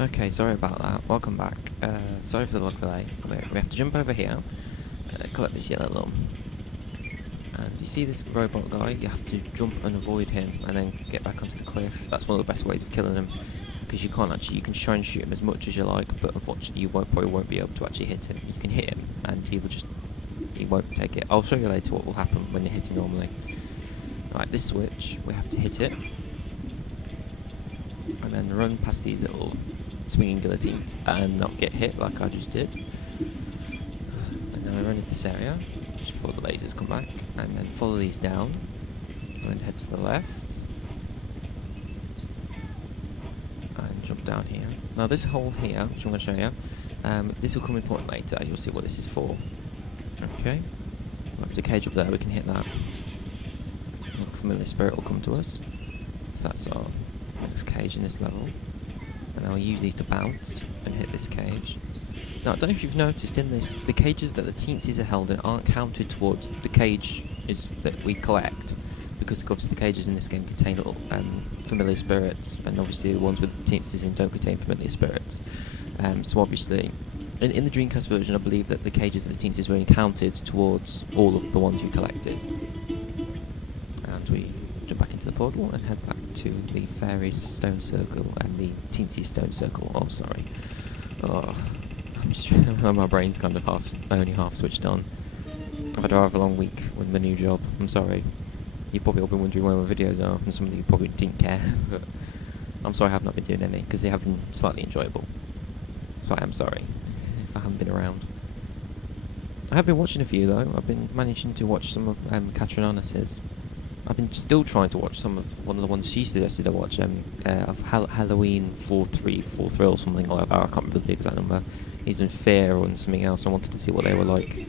Okay, sorry about that. Welcome back. Sorry for the log delay. We have to jump over here, collect this yellow lum. And you see this robot guy? You have to jump and avoid him, and then get back onto the cliff. That's one of the best ways of killing him, because you can try and shoot him as much as you like, but unfortunately you probably won't be able to actually hit him. You can hit him, and he won't take it. I'll show you later what will happen when you hit him normally. Right, this switch, we have to hit it, and then run past these little swinging guillotines and not get hit like I just did. And then we run into this area just before the lasers come back, and then follow these down and then head to the left and jump down here. Now this hole here, which I'm going to show you, this will come important later. You'll see what this is for. Okay, there's a cage up there, we can hit that. A familiar spirit will come to us. So that's our next cage in this level. And I'll use these to bounce and hit this cage. Now I don't know if you've noticed in this, the cages that the teensies are held in aren't counted towards the cage that we collect, because obviously the cages in this game contain little familiar spirits, and obviously the ones with the teensies in don't contain familiar spirits. So obviously, in the Dreamcast version, I believe that the cages of the teensies were counted towards all of the ones you collected. And we jump back into the portal and head back to the fairies stone circle and the teensy stone circle. Oh, sorry. Oh, I'm just my brain's kind of only half switched on. I've had a rather long week with my new job. I'm sorry. You've probably all been wondering where my videos are, and some of you probably didn't care. But I'm sorry I have not been doing any, because they have been slightly enjoyable. So I am sorry if I haven't been around. I have been watching a few though. I've been managing to watch some of Catrionius's. I've been still trying to watch one of the ones she suggested I watch, of Halloween 4343 or something like that. I can't remember the exact number. He's in Fear and something else. I wanted to see what they were like.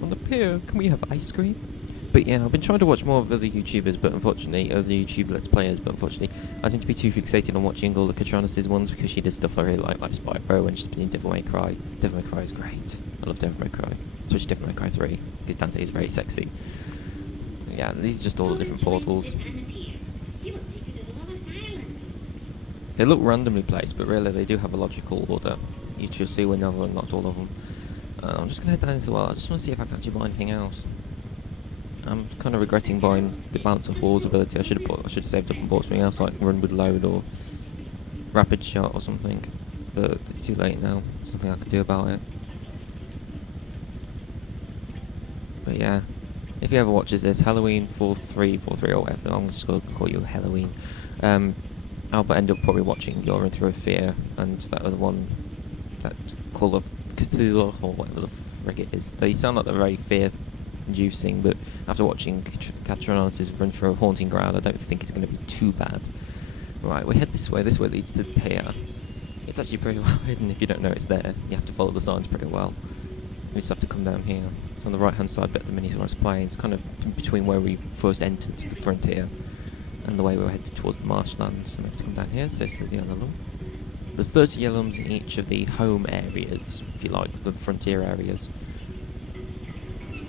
On the pier, can we have ice cream? But yeah, I've been trying to watch more of other YouTubers, but unfortunately, other YouTube Let's Players, but unfortunately, I seem to be too fixated on watching all the Catrionius's ones, because she does stuff I really like Spyro, and she's been in Devil May Cry. Devil May Cry is great. I love Devil May Cry. Especially Devil May Cry 3, because Dante is very sexy. But yeah, these are just all the different portals. They look randomly placed, but really they do have a logical order. You should see when I've unlocked all of them. I'm just going to head down as well. I just want to see if I can actually buy anything else. I'm kind of regretting buying the bounce off walls ability. I should have saved up and bought something else, like run with load or rapid shot or something. But it's too late now. There's nothing I can do about it. But yeah, if you ever watches this, Halloween 4343 or whatever, I'm just going to call you Halloween. I'll end up probably watching your run through of Fear and that other one, that Call of Cthulhu or whatever the frig it is. They sound like they're very fear-inducing, but after watching Catrionius's run through a Haunting Ground, I don't think it's going to be too bad. Right, we head this way. This way leads to the pier. It's actually pretty well hidden if you don't know it's there. You have to follow the signs pretty well. We just have to come down here. It's on the right-hand side bit of the mini I was playing. It's kind of in between where we first entered the frontier and the way we were headed towards the marshlands. So we have to come down here. So this is the yellow lum. There's 30 yellow lums in each of the home areas, if you like, the frontier areas.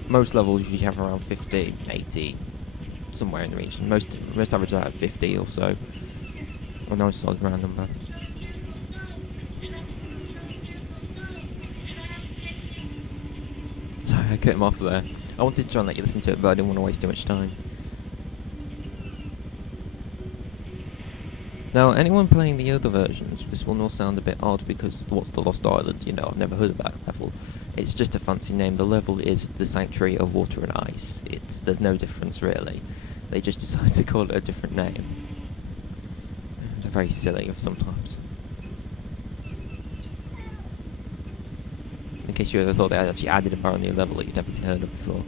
Most levels usually have around 50, 80, somewhere in the region. Most average out at 50 or so. A nice solid round number. Sorry, I cut him off there. I wanted to try and let you listen to it, but I didn't want to waste too much time. Now, anyone playing the other versions, this will all sound a bit odd, because what's the Lost Island? You know, I've never heard of that level. It's just a fancy name. The level is the Sanctuary of Water and Ice. There's no difference, really. They just decided to call it a different name. They're very silly sometimes. In case you ever thought they had actually added a brand new level that you'd never heard of before.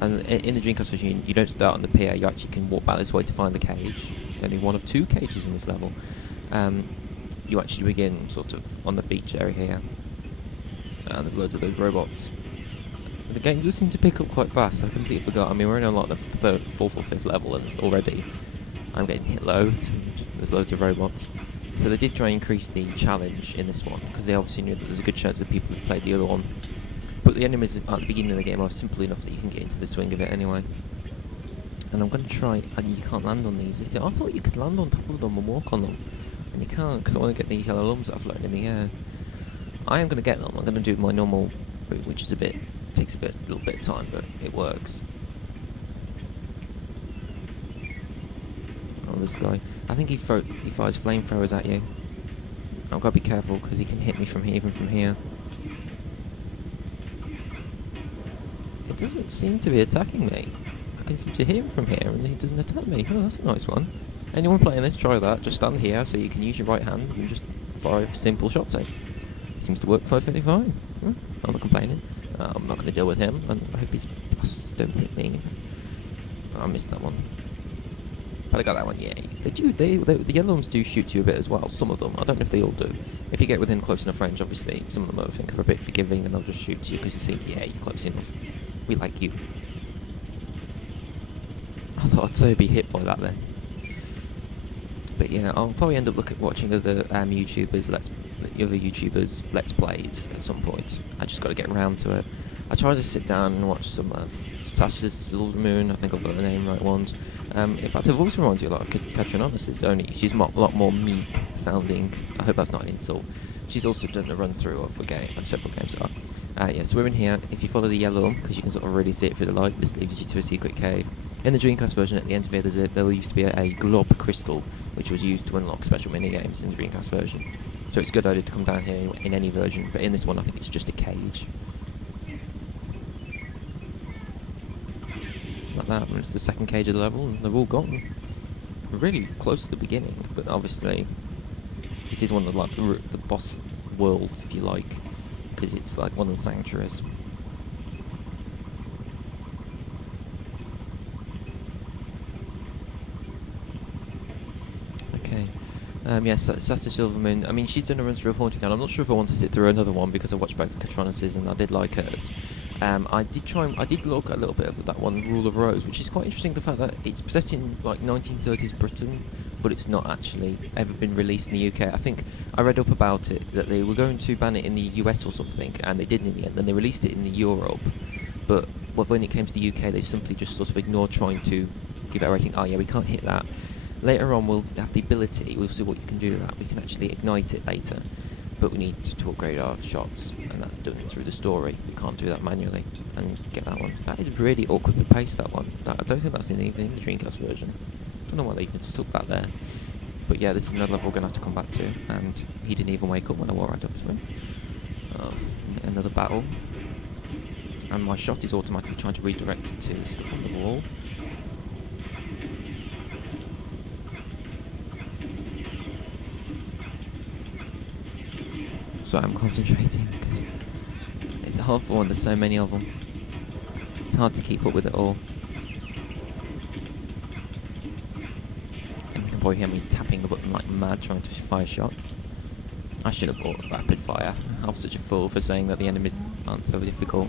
And in the Dreamcast version, you don't start on the pier. You actually can walk back this way to find the cage. Only one of 2 cages in this level. You actually begin sort of on the beach area here. And there's loads of those robots. The game does seem to pick up quite fast. I completely forgot. I mean, we're in on like the 3rd, 4th or 5th level and already I'm getting hit loads, and there's loads of robots. So they did try and increase the challenge in this one, because they obviously knew that there's a good chance that people had played the other one. But the enemies at the beginning of the game are simple enough that you can get into the swing of it anyway. And I'm going to try... you can't land on these. I thought you could land on top of them and walk on them. And you can't, because I want to get these yellow lumps that are floating in the air. I am going to get them. I'm going to do my normal route, which is takes a little bit of time, but it works. Oh, this guy. I think he fires flamethrowers at you. I've got to be careful, because he can hit me from here, even from here. It doesn't seem to be attacking me. I can seem to hear him from here, and he doesn't attack me. Oh, that's a nice one. Anyone playing this, try that. Just stand here, so you can use your right hand and just fire simple shots at him. It seems to work perfectly fine. I'm not complaining. I'm not going to deal with him, and I hope his blasts don't hit me. I missed that one. But I got that one, yay. The yellow ones do shoot you a bit as well, some of them. I don't know if they all do. If you get within close enough range, obviously, some of them I think are a bit forgiving, and they'll just shoot you because you think, yeah, you're close enough. We like you. I thought I'd so be hit by that then. But yeah, I'll probably end up watching other YouTubers, Let's Plays at some point. I just got to get around to it. I tried to sit down and watch some of Sasha's Silver Moon. I think I've got the name right ones. In fact, her voice reminds you a lot of Katrin Honest. She's a lot more meek sounding. I hope that's not an insult. She's also done a run through of several games. Yeah, so we're in here. If you follow the yellow, because you can sort of really see it through the light, this leads you to a secret cave. In the Dreamcast version, at the end of it, there used to be a glob crystal, which was used to unlock special mini-games in the Dreamcast version. So it's a good idea to come down here in any version, but in this one I think it's just a cage. Like that, and it's the second cage of the level, and they've all gone. Really close to the beginning, but obviously this is one of the boss worlds, if you like, because it's like one of the sanctuaries. Yes, Sasta Silvermoon. I mean, she's done a run through of Haunted Town. I'm not sure if I want to sit through another one because I watched both of Katronis's and I did like hers. I did look at a little bit of that one, Rule of Rose, which is quite interesting. The fact that it's set in like 1930s Britain, but it's not actually ever been released in the UK. I think I read up about it that they were going to ban it in the US or something, and they didn't in the end. Then they released it in Europe, but when it came to the UK, they simply just sort of ignored trying to give it a rating. Oh yeah, we can't hit that. Later on we'll have the ability, we'll see what you can do with that, we can actually ignite it later, but we need to upgrade our shots, and that's done through the story. We can't do that manually and get that one. That is really awkwardly paced, that one. I don't think that's even in the Dreamcast version. I don't know why they even stuck that there. But yeah, this is another level we're going to have to come back to, and he didn't even wake up when I walked right up to him. Another battle. And my shot is automatically trying to redirect it to stuff on the wall. So I'm concentrating because it's a hard one. There's so many of them. It's hard to keep up with it all. And you can probably hear me tapping the button like mad, trying to fire shots. I should have bought rapid fire. I was such a fool for saying that the enemies aren't so difficult.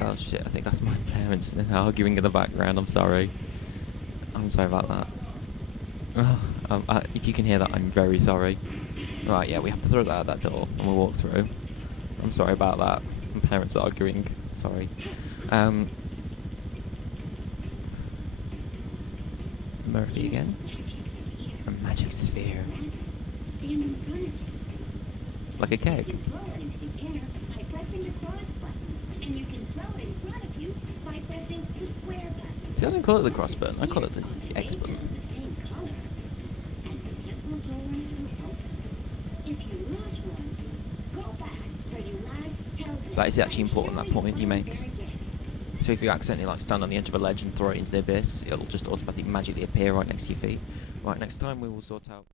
Oh shit! I think that's my parents arguing in the background. I'm sorry. I'm sorry about that. If you can hear that, I'm very sorry. Right, yeah, we have to throw that out that door, and we'll walk through. I'm sorry about that. My parents are arguing. Sorry. Murphy again. A magic sphere. Like a keg. See, I don't call it the cross button, I call it the X button. That is actually important, that point he makes. So if you accidentally like stand on the edge of a ledge and throw it into the abyss, it'll just automatically magically appear right next to your feet. Right, next time we will sort out